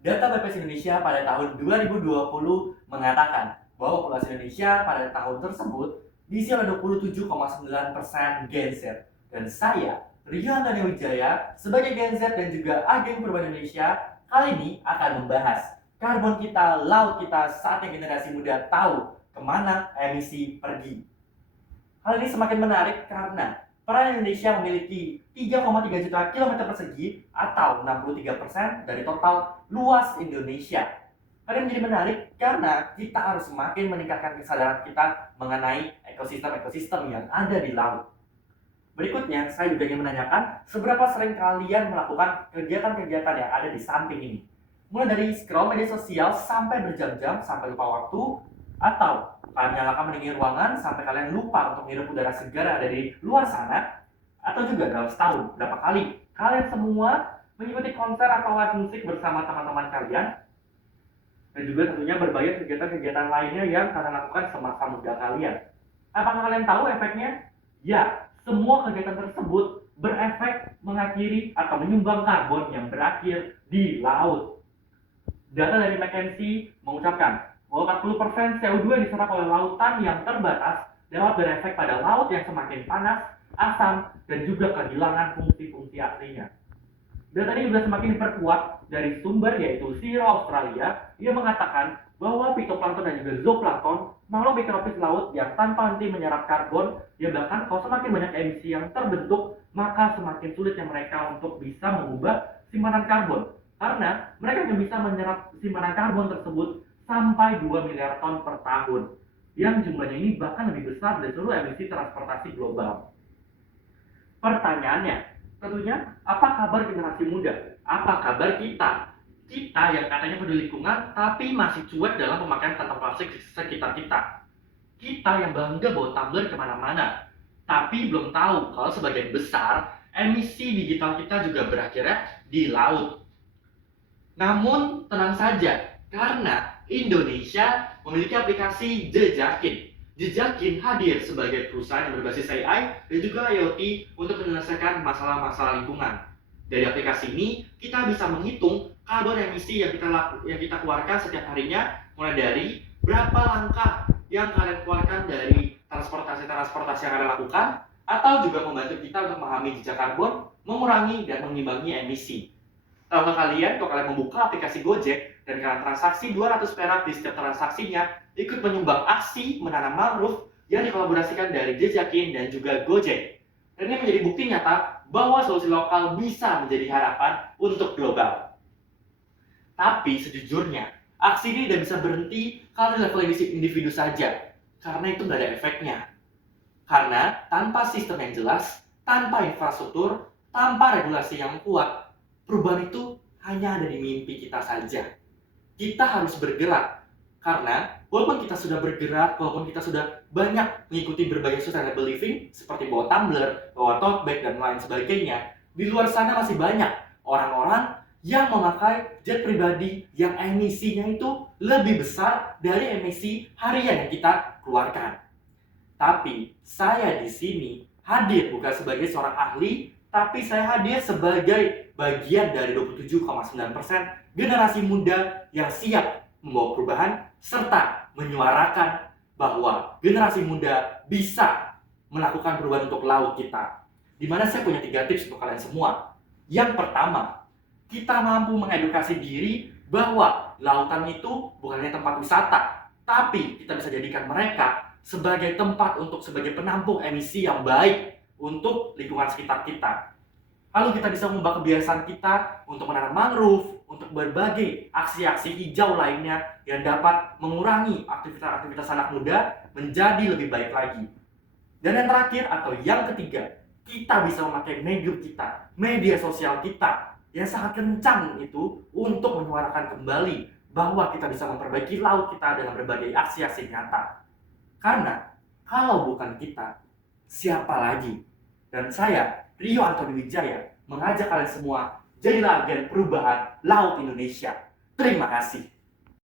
Data BPS Indonesia pada tahun 2020 mengatakan bahwa populasi Indonesia pada tahun tersebut diisi oleh 27,9% Gen Z. Dan saya, Rio Antonio Wijaya, sebagai Gen Z dan juga agen perubahan Indonesia, kali ini akan membahas karbon kita, laut kita, saatnya generasi muda tahu kemana emisi pergi. Hal ini semakin menarik karena peran Indonesia memiliki 3,3 juta kilometer persegi atau 63% dari total luas Indonesia. Hal ini menjadi menarik karena kita harus semakin meningkatkan kesadaran kita mengenai ekosistem-ekosistem yang ada di laut. Berikutnya, saya juga ingin menanyakan seberapa sering kalian melakukan kegiatan-kegiatan yang ada di samping ini. Mulai dari scroll media sosial sampai berjam-jam sampai lupa waktu, atau kalian nyalakan pendingin ruangan sampai kalian lupa untuk menghirup udara segar yang ada di luar sana, atau juga dalam setahun berapa kali kalian semua mengikuti konser atau live musik bersama teman-teman kalian, dan juga tentunya berbagai kegiatan-kegiatan lainnya yang kalian lakukan semasa muda kalian. Apakah kalian tahu efeknya? Ya, semua kegiatan tersebut berefek mengakhiri atau menyumbang karbon yang berakhir di laut. Data dari McKinsey mengucapkan bahwa 40% CO2 yang diserap oleh lautan yang terbatas dapat berefek pada laut yang semakin panas, asam, dan juga kehilangan fungsi-fungsi aslinya. Data ini juga semakin diperkuat dari sumber yaitu Zero Australia yang mengatakan bahwa fitoplankton dan juga zooplankton makhluk mikrobis laut yang tanpa henti menyerap karbon, ya bahkan kalau semakin banyak emisi yang terbentuk, maka semakin sulitnya mereka untuk bisa mengubah simpanan karbon. Karena mereka hanya bisa menyerap simpanan karbon tersebut sampai 2 miliar ton per tahun. Yang jumlahnya ini bahkan lebih besar dari seluruh emisi transportasi global. Pertanyaannya, tentunya, apa kabar generasi muda? Apa kabar kita? Kita yang katanya peduli lingkungan, tapi masih cuek dalam pemakaian kantong plastik di sekitar kita. Kita yang bangga bawa tumbler kemana-mana, tapi belum tahu kalau sebagian besar emisi digital kita juga berakhirnya di laut. Namun, tenang saja, karena Indonesia memiliki aplikasi Jejakin. Jejakin hadir sebagai perusahaan yang berbasis AI dan juga IoT untuk menyelesaikan masalah-masalah lingkungan. Dari aplikasi ini, kita bisa menghitung karbon emisi yang kita keluarkan setiap harinya, mulai dari berapa langkah yang kalian keluarkan dari transportasi yang kalian lakukan, atau juga membantu kita untuk memahami jejak karbon, mengurangi dan mengimbangi emisi. Kalau kalian membuka aplikasi Gojek dan kalian transaksi 200 perak di setiap transaksinya, ikut menyumbang aksi menanam mangrove yang dikolaborasikan dari Jejakin dan juga Gojek. Dan ini menjadi bukti nyata bahwa solusi lokal bisa menjadi harapan untuk global. Tapi sejujurnya, aksi ini tidak bisa berhenti kalau di level individu saja, karena itu nggak ada efeknya. Karena tanpa sistem yang jelas, tanpa infrastruktur, tanpa regulasi yang kuat, perubahan itu hanya ada di mimpi kita saja. Kita harus bergerak, karena walaupun kita sudah bergerak, walaupun kita sudah banyak mengikuti berbagai sustainable living, seperti bawa tumbler, bawa tote bag, dan lain sebagainya, di luar sana masih banyak orang-orang yang memakai jet pribadi yang emisinya itu lebih besar dari emisi harian yang kita keluarkan. Tapi saya di sini hadir bukan sebagai seorang ahli, tapi saya hadir sebagai bagian dari 27,9% generasi muda yang siap membawa perubahan serta menyuarakan bahwa generasi muda bisa melakukan perubahan untuk laut kita. Dimana saya punya 3 tips untuk kalian semua. Yang pertama, kita mampu mengedukasi diri bahwa lautan itu bukan hanya tempat wisata, tapi kita bisa jadikan mereka sebagai tempat sebagai penampung emisi yang baik untuk lingkungan sekitar kita. Lalu kita bisa mengubah kebiasaan kita untuk menanam mangrove, untuk berbagai aksi-aksi hijau lainnya yang dapat mengurangi aktivitas-aktivitas anak muda menjadi lebih baik lagi. Dan yang terakhir atau yang ketiga, kita bisa memakai media sosial kita yang sangat kencang itu untuk menyuarakan kembali bahwa kita bisa memperbaiki laut kita dengan berbagai aksi-aksi nyata. Karena kalau bukan kita, siapa lagi? Dan saya, Rio Antonio Wijaya, mengajak kalian semua jadilah agen perubahan laut Indonesia. Terima kasih.